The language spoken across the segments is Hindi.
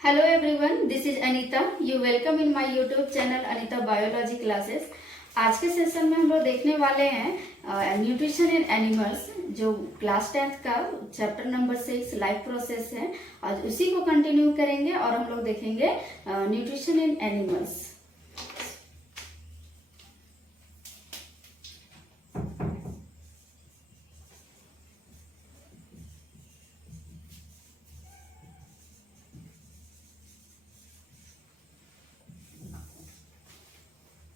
Hello everyone, this is Anita. You welcome in my YouTube channel Anita Biology Classes. आज के सेशन में हम लोग देखने वाले हैं न्यूट्रिशन इन एनिमल्स, जो क्लास 10th का चैप्टर नंबर 6 लाइफ प्रोसेस है। आज उसी को कंटिन्यू करेंगे और हम लोग देखेंगे nutrition in animals.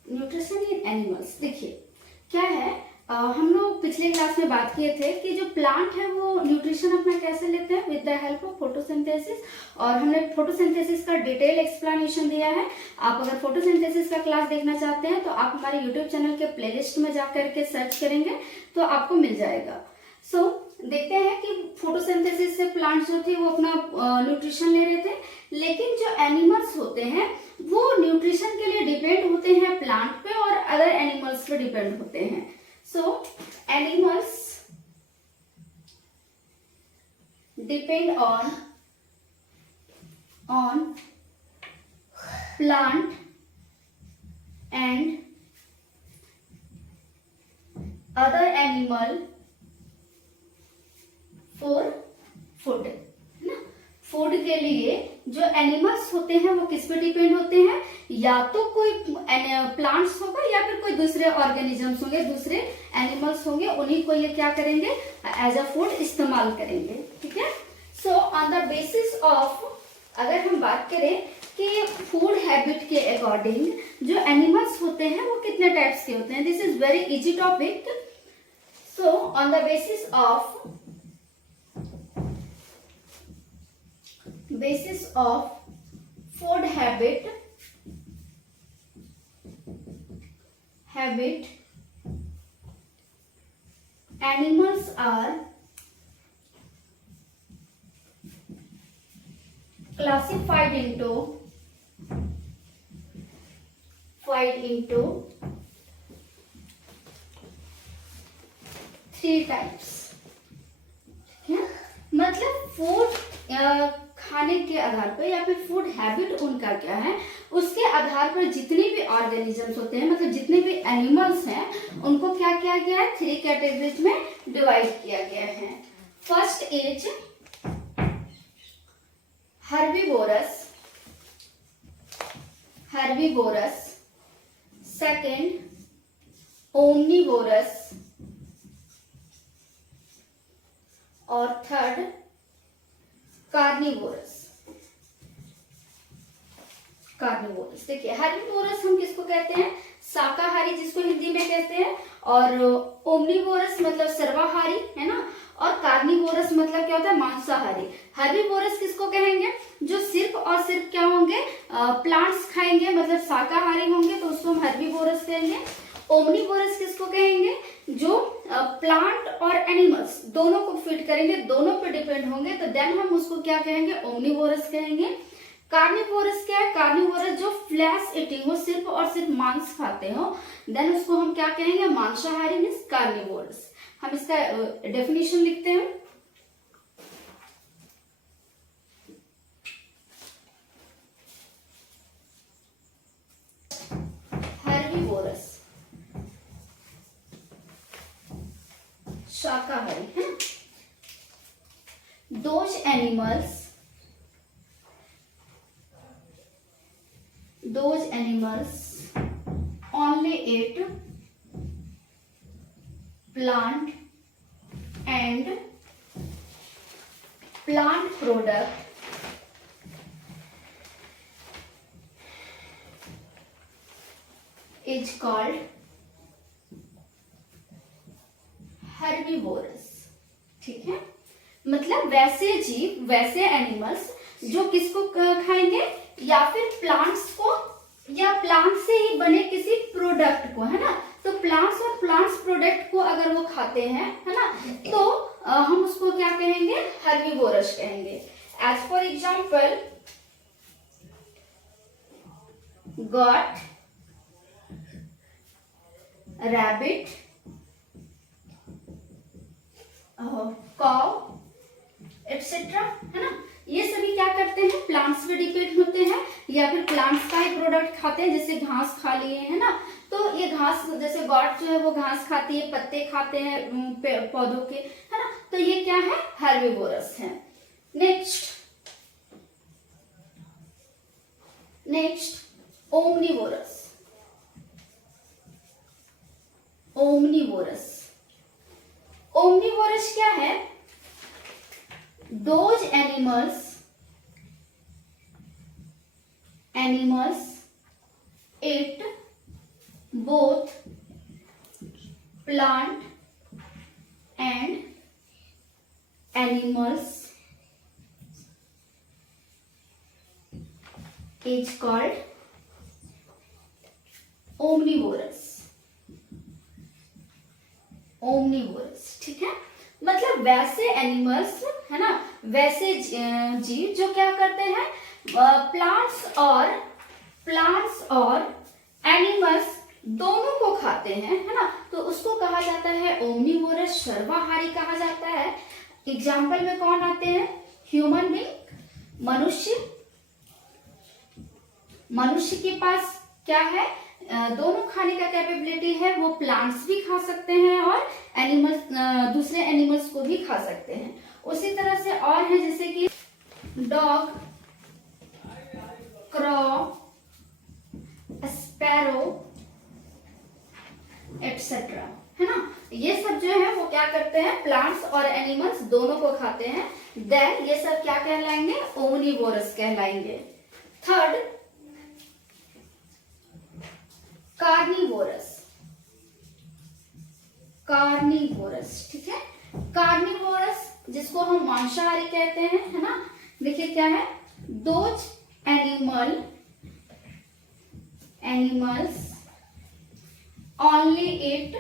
Nutrition in animals देखिए क्या है। हम लोग पिछले क्लास में बात किए थे कि जो प्लांट है वो न्यूट्रिशन अपना कैसे लेते हैं, with the help of photosynthesis. और हमने फोटोसिंथेसिस का डिटेल एक्सप्लेनेशन दिया है। आप अगर फोटोसिंथेसिस का क्लास देखना चाहते हैं तो आप हमारे यूट्यूब चैनल के प्लेलिस्ट में जाकर के सर्च करेंगे तो आपको मिल जाएगा। सो देखते हैं कि फोटोसिंथेसिस से प्लांट्स जो थे वो अपना न्यूट्रिशन ले रहे थे, लेकिन जो एनिमल्स होते हैं वो न्यूट्रिशन के लिए डिपेंड होते हैं प्लांट पे और अदर एनिमल्स पे डिपेंड होते हैं। सो animals depend on plant and other animal for food. Food के लिए जो एनिमल्स होते हैं वो किस पे डिपेंड होते हैं, या तो कोई प्लांट्स होगा या फिर कोई दूसरे ऑर्गेनिजम्स होंगे, दूसरे एनिमल्स होंगे, उन्हीं को ये क्या करेंगे एज अ फूड इस्तेमाल करेंगे। ठीक है। So on the basis of, अगर हम बात करें कि फूड हैबिट के अकॉर्डिंग जो एनिमल्स होते हैं वो कितने टाइप्स के होते हैं, this is very easy topic. So on the basis of food habit animals are classified into three types। ठीक है, मतलब फूड खाने के आधार पर या फिर फूड हैबिट उनका क्या है उसके आधार पर जितने भी ऑर्गेनिजम्स होते हैं, मतलब जितने भी एनिमल्स हैं, उनको क्या किया गया है, 3 कैटेगरीज में डिवाइड किया गया है। First is herbivorous, second omnivorous और थर्ड कार्निवोरस। देखिए हर्बीवोरस हम किसको कहते हैं, शाकाहारी जिसको हिंदी में कहते हैं, और ओमनीवोरस मतलब सर्वाहारी है ना, और कार्निवोरस मतलब क्या होता है, मांसाहारी। हर्बीवोरस किसको कहेंगे, जो सिर्फ और सिर्फ क्या होंगे, प्लांट्स खाएंगे, मतलब शाकाहारी होंगे, तो उसको हम हर्बीवोरस कहेंगे। ओमनीवोरस किसको कहेंगे, जो प्लांट और एनिमल्स दोनों को फीड करेंगे, दोनों पे डिपेंड होंगे, तो देन हम उसको क्या कहेंगे, ओमनीवोरस कहेंगे। कार्निवोरस क्या है, कार्निवोरस जो फ्लैश ईटिंग हो, सिर्फ और सिर्फ मांस खाते हो, देन उसको हम क्या कहेंगे, मांसाहारी मीन्स कार्निवोरस। हम इसका डेफिनेशन लिखते हैं। हर्बीवोरस शाकाहारी है ना, those animals only eat plant and plant product is called herbivorous. ठीक है, मतलब वैसे जीव, वैसे एनिमल्स जो किसको खाएंगे, या फिर प्लांट्स को, या प्लांट से ही बने किसी प्रोडक्ट को, है ना। तो प्लांट्स और प्लांट्स प्रोडक्ट को अगर वो खाते हैं, है ना, तो हम उसको क्या कहेंगे, हर्बीवोरस कहेंगे। As for example goat, rabbit, cow etcetera, है ना, ये सभी क्या करते हैं, प्लांट्स पे डिपेंड या फिर प्लांट्स का ही प्रोडक्ट खाते हैं, जैसे घास खा लिए है ना। तो ये घास, जैसे गॉट जो है वो घास खाती है, पत्ते खाते हैं पौधों के, है ना। तो ये क्या है, हर्बीवोरस है। Next omnivorous. ओमनीवोरस क्या है, those animals eat both plant and animals is called omnivorous। ठीक है, मतलब वैसे एनिमल्स है ना, वैसे जीव जो क्या करते हैं, प्लांट्स और एनिमल्स दोनों को खाते हैं, है ना। तो उसको कहा जाता है ओमनीवोरस, सर्वाहारी कहा जाता है। एग्जाम्पल में कौन आते हैं, ह्यूमन बीइंग, मनुष्य के पास क्या है, दोनों खाने का कैपेबिलिटी है, वो प्लांट्स भी खा सकते हैं और एनिमल्स, दूसरे एनिमल्स को भी खा सकते हैं। उसी तरह से और है, जैसे कि डॉग, क्रॉ, स्पैरो एटसेट्रा, है ना। ये सब जो है वो क्या करते हैं, प्लांट्स और एनिमल्स दोनों को खाते हैं। देन ये सब क्या कहलाएंगे, ओमनीवोरस कहलाएंगे। थर्ड, कार्निवोरस, ठीक है। कार्निवोरस जिसको हम मांसाहारी कहते हैं, है ना। देखिए क्या है, those animals only eat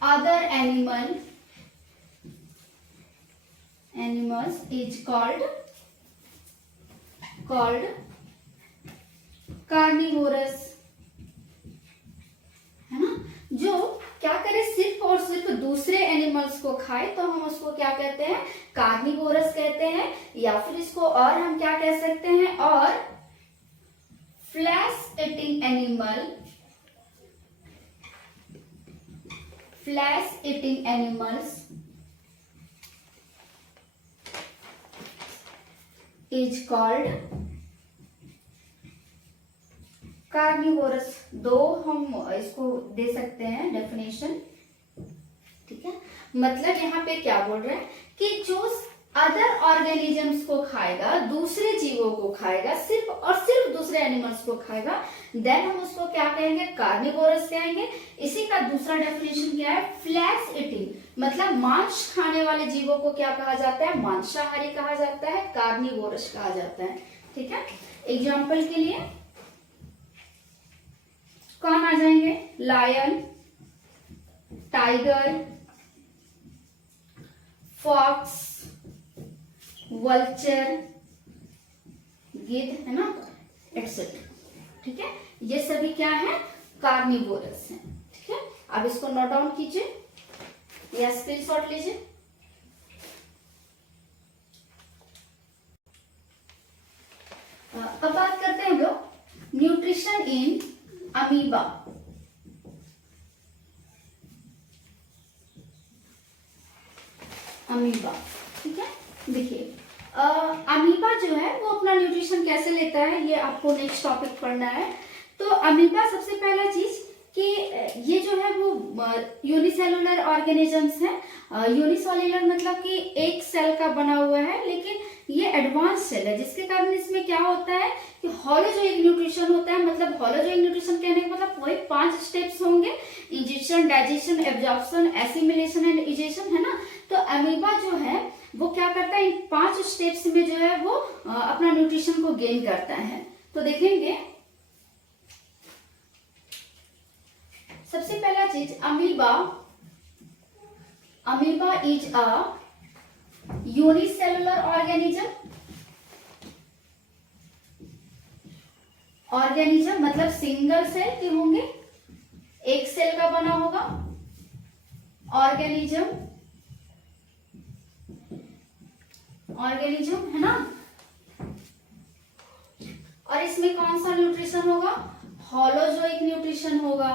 other animals is called carnivorous, है ना। जो क्या करे, सिर्फ और सिर्फ दूसरे एनिमल्स को खाए तो हम उसको क्या कहते हैं, कार्निवोरस कहते हैं। या फिर इसको और हम क्या कह सकते हैं, और flesh eating animals is called carnivorous. दो हम इसको दे सकते हैं डेफिनेशन, ठीक है। मतलब यहाँ पे क्या बोल रहे हैं कि जो अदर ऑर्गेनिजम्स को खाएगा, दूसरे जीवों को खाएगा, सिर्फ और सिर्फ दूसरे एनिमल्स को खाएगा, देन हम उसको क्या कहेंगे, कार्निवोरस कहेंगे। इसी का दूसरा डेफिनेशन क्या है, फ्लैश ईटिंग, मतलब मांस खाने वाले जीवों को क्या कहा जाता है, मांसाहारी कहा जाता है, कार्निवोरस कहा जाता है, ठीक है। एग्जाम्पल के लिए कौन आ जाएंगे, लायन, टाइगर, फॉक्स, वल्चर, गिद्ध, है ना, एक्सेट्रा, ठीक है। ये सभी क्या है, कार्निवोरस हैं, ठीक है। अब इसको नोट डाउन कीजिए या स्क्रीनशॉट लीजिए। अब बात करते हैं हम लोग न्यूट्रिशन इन अमीबा। ठीक है, देखिए अमीबा जो है वो अपना न्यूट्रिशन कैसे लेता है, ये आपको नेक्स्ट टॉपिक पढ़ना है। तो अमीबा सबसे पहला चीज कि ये जो है वो यूनिसेलुलर ऑर्गेनिजम्स हैं। यूनिसेलुलर मतलब कि एक सेल का बना हुआ है, लेकिन ये एडवांस सेल है, जिसके कारण इसमें क्या होता है कि हॉलोजोइक न्यूट्रिशन होता है। मतलब हॉलोजोइक न्यूट्रिशन कहने का मतलब वही 5 स्टेप्स होंगे, injection, digestion, absorption, assimilation and egestion, है ना। तो अमीबा जो है वो क्या करता है, इन 5 स्टेप्स में जो है वो अपना न्यूट्रिशन को गेन करता है। तो देखेंगे सबसे पहला चीज, amoeba is a unicellular organism मतलब सिंगल सेल के होंगे, एक सेल का बना होगा ऑर्गेनिज्म, है ना। और इसमें कौन सा न्यूट्रिशन होगा? होलोजोइक न्यूट्रिशन होगा।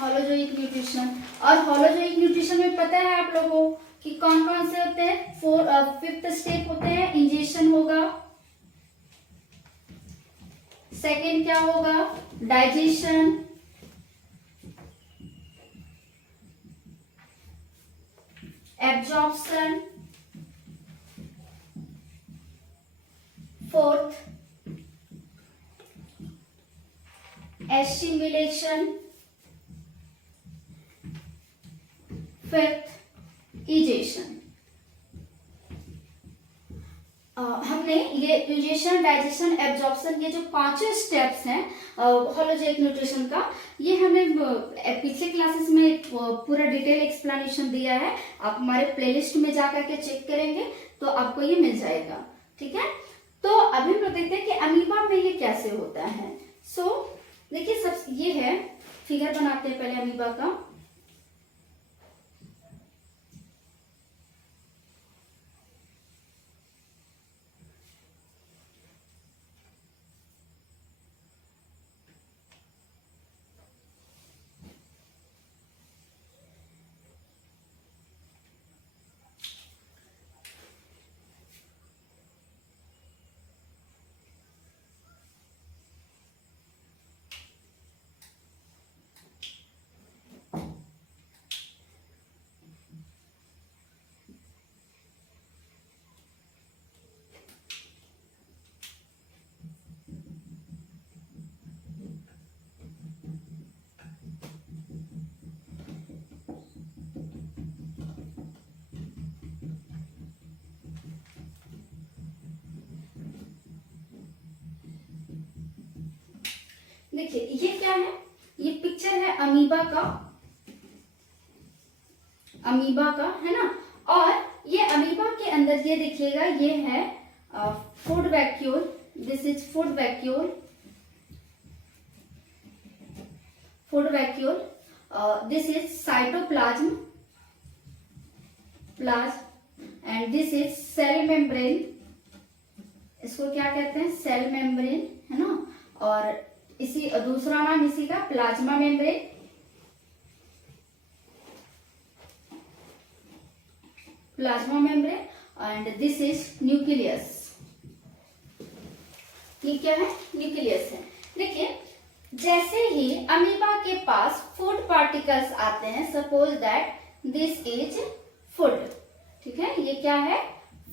Holozoic nutrition. और होलोजोइक न्यूट्रिशन में पता है आप लोगों को कि कौन कौन से होते हैं? 5th स्टेप होते हैं, इंजेशन होगा। सेकेंड क्या होगा? Digestion. Absorption. 4th assimilation. 5th egestion. हमने ये यूजेशन, डाइजेशन, एब्जॉर्प्शन, ये जो पांचों स्टेप्स हैं होलोजोइक न्यूट्रिशन का, ये हमें पिछले क्लासेस में पूरा डिटेल एक्सप्लेनेशन दिया है। आप हमारे प्लेलिस्ट में जाकर के चेक करेंगे तो आपको ये मिल जाएगा। ठीक है, तो अभी हम लोग देखते हैं कि अमीबा में ये कैसे होता है। देखिए सब ये है, फिगर बनाते हैं पहले अमीबा का। देखिए ये क्या है? ये पिक्चर है अमीबा का, अमीबा का है ना। और ये अमीबा के अंदर ये देखिएगा, ये है food vacuole. This is food vacuole, food vacuole. This is cytoplasm, plasm, and this is cell membrane. इसको क्या कहते हैं? सेल मेम्ब्रेन, है ना। और इसी दूसरा नाम इसी का plasma membrane, plasma membrane, and this is nucleus. ये क्या है? न्यूक्लियस है। देखिए जैसे ही अमीबा के पास फूड पार्टिकल्स आते हैं, suppose that this is food, ठीक है, ये क्या है?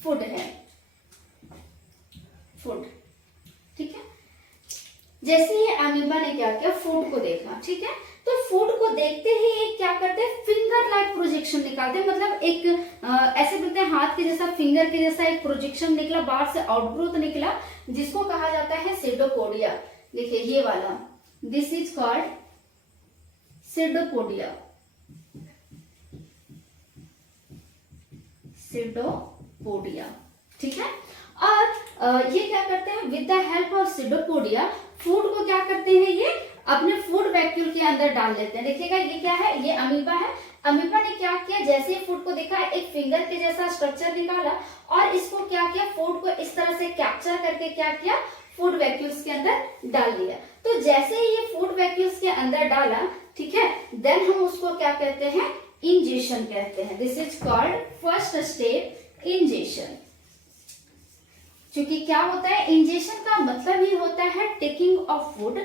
फूड है, फूड। ठीक है, जैसे ही अमीबा ने क्या किया? फूड को देखा। ठीक है, तो फूड को देखते ही एक क्या करते हैं? फिंगर लाइक प्रोजेक्शन निकालते हैं। मतलब एक ऐसे बोलते हैं हाथ के जैसा, फिंगर के जैसा एक प्रोजेक्शन निकला, बाहर से आउटग्रोथ निकला, जिसको कहा जाता है सीडोपोडिया। देखिए ये वाला, this is called pseudopodia, pseudopodia. ठीक है, और ये क्या करते हैं? With the help of pseudopodia food को क्या करते हैं? ये अपने फूड वैक्यूल के अंदर डाल लेते हैं। देखिएगा ये क्या है? ये अमीबा है। अमीबा ने क्या किया? जैसे ही फूड को देखा, एक फिंगर के जैसा स्ट्रक्चर निकाला और इसको क्या किया? फूड को इस तरह से कैप्चर करके क्या किया? फूड वैक्यूल्स के अंदर डाल दिया। तो जैसे ही ये फूड वैक्यूल्स के अंदर डाला, ठीक है, देन हम उसको क्या कहते हैं? इंजेशन कहते हैं। This is called first step, ingestion. क्योंकि क्या होता है? इंजेशन का मतलब ही होता है टेकिंग ऑफ फूड।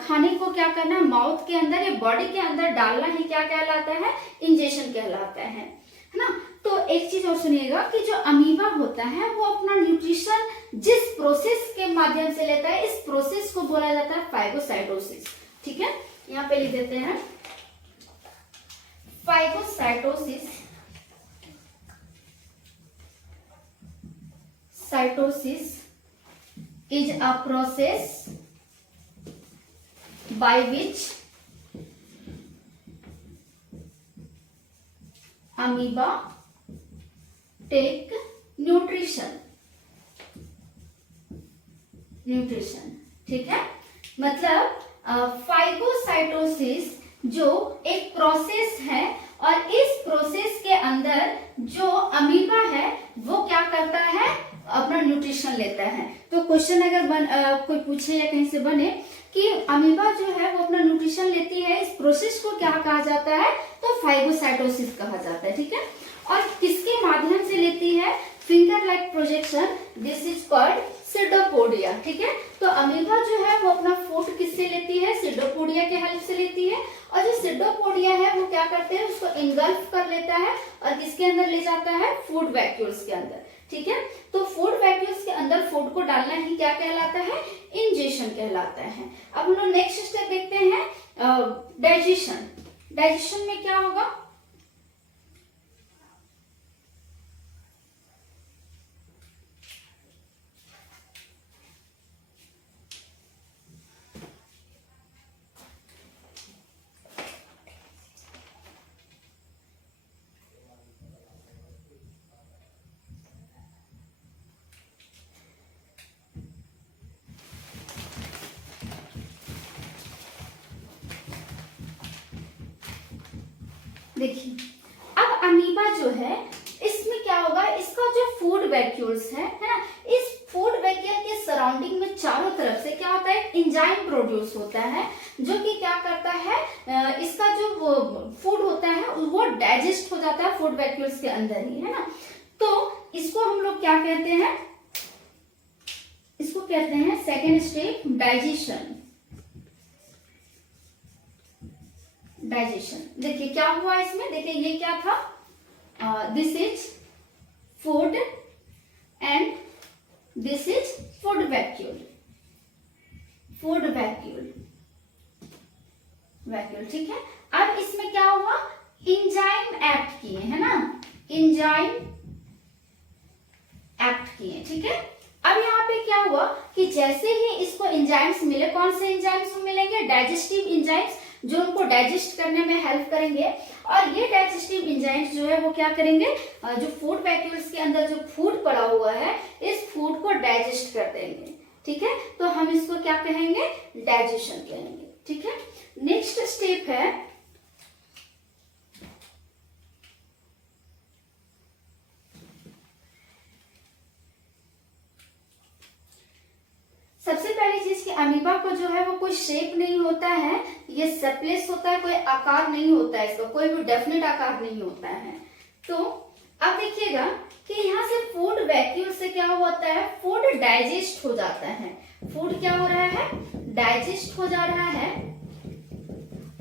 खाने को क्या करना? माउथ के अंदर या बॉडी के अंदर डालना ही क्या कहलाता है? इंजेशन कहलाता है ना। तो एक चीज और सुनिएगा कि जो अमीबा होता है वो अपना न्यूट्रिशन जिस प्रोसेस के माध्यम से लेता है, इस प्रोसेस को बोला जाता है फाइगोसाइटोसिस। ठीक है, यहाँ पे लिख देते हैं phagocytosis. Cytosis is a process by which amoeba take nutrition। ठीक है, मतलब फाइगोसाइटोसिस जो एक प्रोसेस है और इस प्रोसेस के अंदर जो अमीबा है वो क्या करता लेता है। तो क्वेश्चन अगर कोई पूछे या कहीं से बने कि अमीबा जो है वो अपना न्यूट्रिशन लेती है, इस प्रोसेस को क्या कहा जाता है, तो फाइगोसाइटोसिस कहा जाता है। ठीक है, और किसके माध्यम से लेती है, finger like projection, this is called pseudopodia. ठीक है, तो अमीबा जो है वो अपना फूड किससे लेती है, सिडोपोडिया के हेल्प से लेती है। और जो सिडोपोडिया है वो क्या करते हैं, उसको इनगल्फ कर लेता है और किसके अंदर ले जाता है, फूड वैक्यूल्स के अंदर। ठीक है, तो फूड वैक्यूल्स के अंदर फूड को डालना ही क्या कहलाता है, इंजेशन कहलाता है। अब हम लोग नेक्स्ट स्टेप देखते हैं, डाइजेशन। डाइजेशन में क्या होगा, देखिए अब अमीबा जो है इसमें क्या होगा, इसका जो फूड वैक्यूल्स है ना, इस फूड वैक्यूल के सराउंडिंग में चारों तरफ से क्या होता है, एंजाइम प्रोड्यूस होता है, जो कि क्या करता है, इसका जो फूड होता है वो डाइजेस्ट हो जाता है फूड वैक्यूल्स के अंदर ही, है ना। तो इसको हम लोग क्या कहते हैं, इसको कहते हैं सेकेंड स्टेप डाइजेशन। डाइजेशन देखिए क्या हुआ इसमें, देखिए ये क्या था, this is food and this is food vacuole, food vacuole, vacuole. ठीक है, अब इसमें क्या हुआ, एंजाइम एक्ट किए, है ना, एंजाइम एक्ट किए। ठीक है, अब यहाँ पे क्या हुआ कि जैसे ही इसको एंजाइम्स मिले, कौन से एंजाइम्स मिलेंगे, डाइजेस्टिव एंजाइम्स, जो उनको डाइजेस्ट करने में हेल्प करेंगे। और ये डाइजेस्टिव एंजाइम्स जो है वो क्या करेंगे, जो फूड वैक्यूल्स के अंदर जो फूड पड़ा हुआ है, इस फूड को डाइजेस्ट कर देंगे। ठीक है, तो हम इसको क्या कहेंगे, डाइजेशन कहेंगे। ठीक है, नेक्स्ट स्टेप है सबसे पहली चीज कि अमीबा को जो है वो कोई शेप नहीं होता है, ये शेपलेस होता है, कोई आकार नहीं होता है, इसका कोई भी डेफिनेट आकार नहीं होता है। तो अब देखिएगा कि यहाँ से फूड वैक्यूल से क्या होता है, फूड डाइजेस्ट हो जाता है, फूड क्या हो रहा है, डाइजेस्ट हो जा रहा है।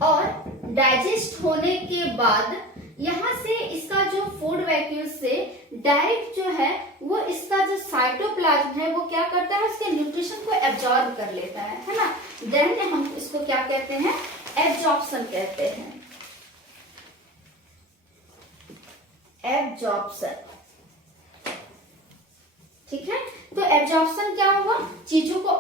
और डाइजेस्ट होने के बाद यहाँ से इसका जो फूड वैक्यूल से डायरेक्ट जो है वो इसका जो साइटोप्लाज्म है वो क्या करता है, उसके न्यूट्रिशन को एब्जॉर्ब कर लेता है ना। देन हम इसको क्या कहते हैं, एब्जॉर्प्शन कहते हैं, एब्जॉर्प्शन। ठीक है, तो एब्जॉर्प्शन क्या हुआ, चीजों को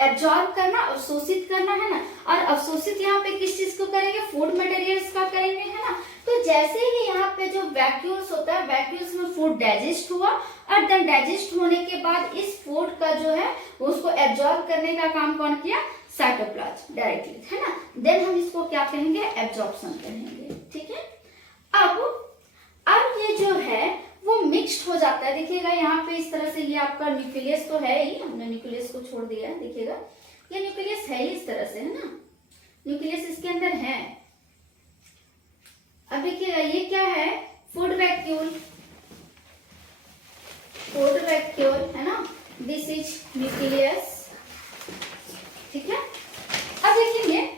एब्जॉर्ब करना, अवशोषित करना, है ना। और अवशोषित यहाँ पे किस चीज को करेंगे, फूड मटेरियल्स का करेंगे, है ना। तो जैसे ही यहाँ पे जो वैक्यूल्स होता है, वैक्यूल्स में फूड डाइजेस्ट हुआ और देन डाइजेस्ट होने के बाद इस फूड का जो है उसको एब्जॉर्ब करने का काम कौन किया, साइटोप्लाज्म डायरेक्टली, है ना। देन हम इसको क्या कहेंगे, एब्जॉर्प्शन कहेंगे। ठीक है, अब ये जो है वो मिक्स्ड हो जाता है। देखिएगा यहाँ पे इस तरह से, ये आपका न्यूक्लियस तो है ही, हमने न्यूक्लियस को छोड़ दिया है, देखिएगा ये न्यूक्लियस है ही इस तरह से, है ना, न्यूक्लियस इसके अंदर है। अब देखिएगा ये क्या है, फूड वैक्यूल, फूड वैक्यूल, है ना, दिस इज न्यूक्लियस। ठीक है, अब देखेंगे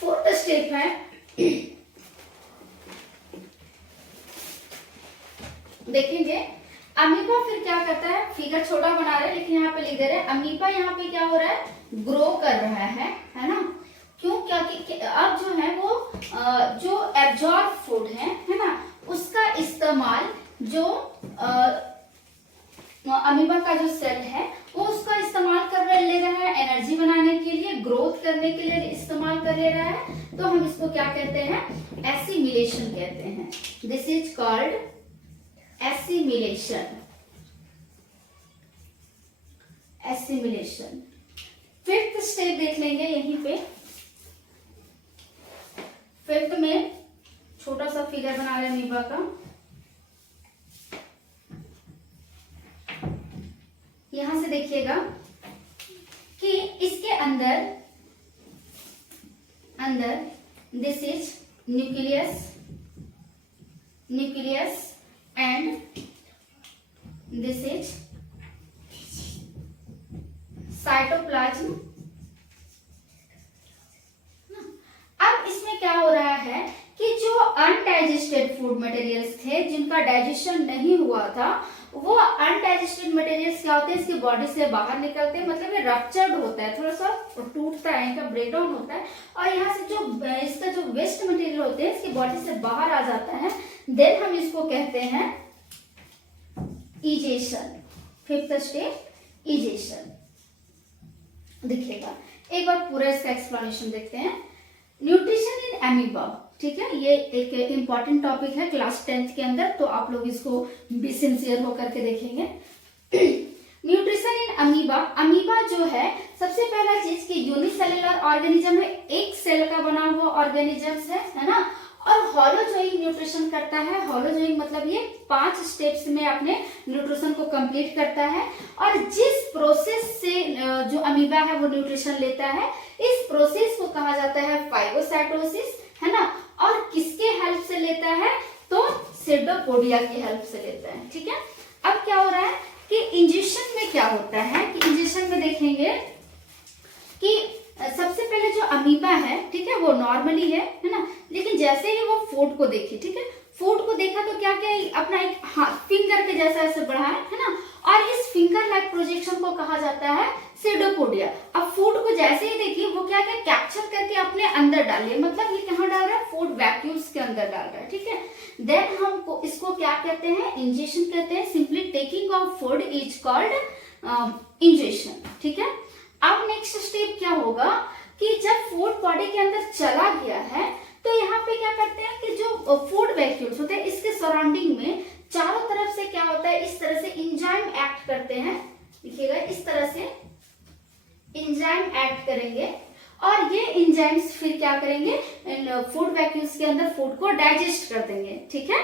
फोर्थ स्टेप है, देखेंगे अमीबा फिर क्या करता है, फिगर छोटा बना रहे हैं लेकिन यहाँ पे लिख दे रहे हैं, अमीबा यहाँ पे क्या हो रहा है, ग्रो कर रहा है ना। क्यों, क्या कि अब जो है वो जो एब्जॉर्ब फूड है ना, उसका इस्तेमाल जो अमीबा का जो सेल है वो उसका इस्तेमाल कर ले रहा है एनर्जी बनाने के लिए, ग्रोथ करने के लिए इस्तेमाल कर ले रहा है। तो हम इसको क्या कहते हैं, एसिमिलेशन कहते हैं, this is called assimilation, assimilation. Fifth step देख लेंगे यहीं पे, फिफ्थ में छोटा सा फिगर बना रहे हैं अमीबा का। यहां से देखिएगा कि इसके अंदर this is nucleus and this is cytoplasm. अब इसमें क्या हो रहा है कि जो अनडाइजेस्टेड फूड मटेरियल्स थे, जिनका डाइजेशन नहीं हुआ था, वो अनडाइजेस्टेड मटेरियल्स क्या होते हैं, इसकी बॉडी से बाहर निकलते हैं, मतलब ये रप्चर्ड होता है, थोड़ा सा टूटता है, इनका ब्रेकडाउन होता है, और यहाँ से जो इसका जो वेस्ट मटेरियल होते हैं इसकी बॉडी से बाहर आ जाता है। देन हम इसको कहते हैं इजेशन। Fifth step egestion. देखिएगा एक बार पूरा इसका एक्सप्लेनेशन देखते हैं। न्यूट्रिशन इन अमीबा, ठीक है, ये एक इंपॉर्टेंट टॉपिक है क्लास 10th के अंदर, तो आप लोग इसको भी सिंसियर होकर के देखेंगे। Nutrition in amoeba. अमीबा जो है सबसे पहला चीज की यूनिसेलुलर ऑर्गेनिज्म है, एक सेल का बना हुआ ऑर्गेनिजम्स है ना, और हॉलोजोइक न्यूट्रिशन करता है। हॉलोजोइक मतलब ये 5 स्टेप्स में अपने न्यूट्रिशन को कंप्लीट करता है, और जिस प्रोसेस से जो अमीबा है वो न्यूट्रिशन लेता है, इस प्रोसेस को कहा जाता है फाइगोसाइटोसिस, है ना। और किसके हेल्प से लेता है, तो सेडोपोडिया की हेल्प से लेता है, ठीक है। अब क्या हो रहा है कि इंजेक्शन में क्या होता है कि इंजेक्शन में देखेंगे कि सबसे पहले जो अमीबा है, ठीक है, वो नॉर्मली है ना, लेकिन जैसे ही वो फूड को देखी, ठीक है, फूड को देखा तो क्या क्या अपना एक हाथ फिंगर के जैसा ऐसे बढ़ा है ना, और इस फिंगर लाइक प्रोजेक्शन को कहा जाता है सेडोपोडिया। अब फूड को जैसे ही देखिए वो क्या क्या कैप्चर करके अपने अंदर डालिए, मतलब ये कहाँ डाल रहा है, फूड वैक्यूल्स के अंदर डाल रहा है, ठीक है। देन हम इसको क्या कहते हैं, इंजेक्शन कहते हैं। Simply taking of food is called injection, ठीक है। अब नेक्स्ट स्टेप क्या होगा कि जब फूड बॉडी के अंदर चला गया है तो यहाँ पे क्या करते हैं कि जो फूड वैक्यूल्स होते हैं इसके सराउंडिंग में चारों तरफ से क्या होता है, इस तरह से इंजाइम एक्ट करते हैं। देखिएगा इस तरह से इंजाइम एक्ट करेंगे, और ये इंजाइम्स फिर क्या करेंगे, फूड वैक्यूल्स के अंदर फूड को डाइजेस्ट कर देंगे, ठीक है।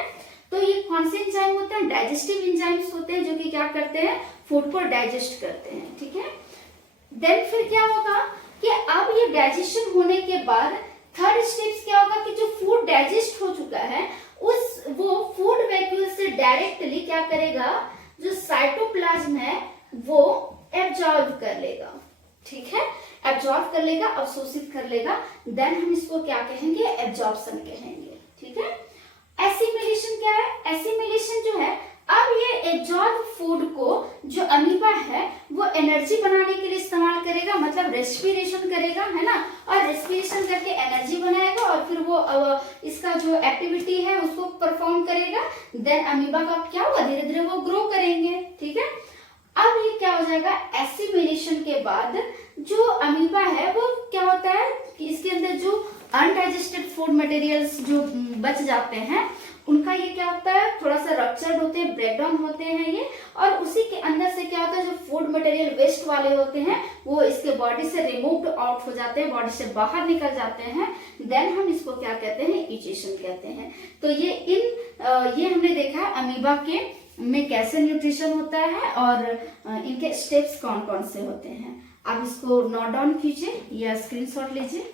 तो ये कौन से इंजाइम होते हैं, डाइजेस्टिव इंजाइम्स होते हैं, जो कि क्या करते हैं, फूड को डाइजेस्ट करते हैं, ठीक है। देन फिर क्या होगा कि अब ये डाइजेशन होने के बाद थर्ड स्टेप्स क्या होगा कि जो फूड डाइजेस्ट हो चुका है वो फूड वैक्यूल से डायरेक्टली क्या करेगा, जो साइटोप्लाज्म है वो एब्जॉर्ब कर लेगा, ठीक है, एब्जॉर्ब कर लेगा, अवशोषित कर लेगा। देन हम इसको क्या कहेंगे, एब्जॉर्प्शन कहेंगे, ठीक है। एसिमिलेशन क्या है, एसिमिलेशन जो है, अब ये एब्जॉर्ब फूड को जो अमीबा है वो एनर्जी बनाने के लिए इस्तेमाल करेगा, मतलब रेस्पिरेशन करेगा, है ना, और रेस्पिरेशन करके एनर्जी बनाएगा, और फिर वो इसका जो एक्टिविटी है उसको परफॉर्म करेगा। देन अमीबा का क्या होगा, धीरे धीरे वो ग्रो करेंगे, ठीक है। अब ये क्या हो जाएगा, एसिमिलेशन के बाद जो अमीबा है वो क्या होता है कि इसके अंदर जो अनडाइजेस्टेड फूड मटेरियल्स जो बच जाते हैं उनका ये क्या होता है, थोड़ा सा रप्चर्ड होते हैं, ब्रेकडाउन होते हैं ये, और उसी के अंदर से क्या होता है, जो फूड मटेरियल वेस्ट वाले होते हैं वो इसके बॉडी से रिमूव्ड आउट हो जाते हैं, बॉडी से बाहर निकल जाते हैं। देन हम इसको क्या कहते हैं, इजेशन कहते हैं। तो ये हमने देखा अमीबा के में कैसे न्यूट्रिशन होता है और इनके स्टेप्स कौन कौन से होते हैं। आप इसको नोट डाउन कीजिए या स्क्रीनशॉट लीजिए।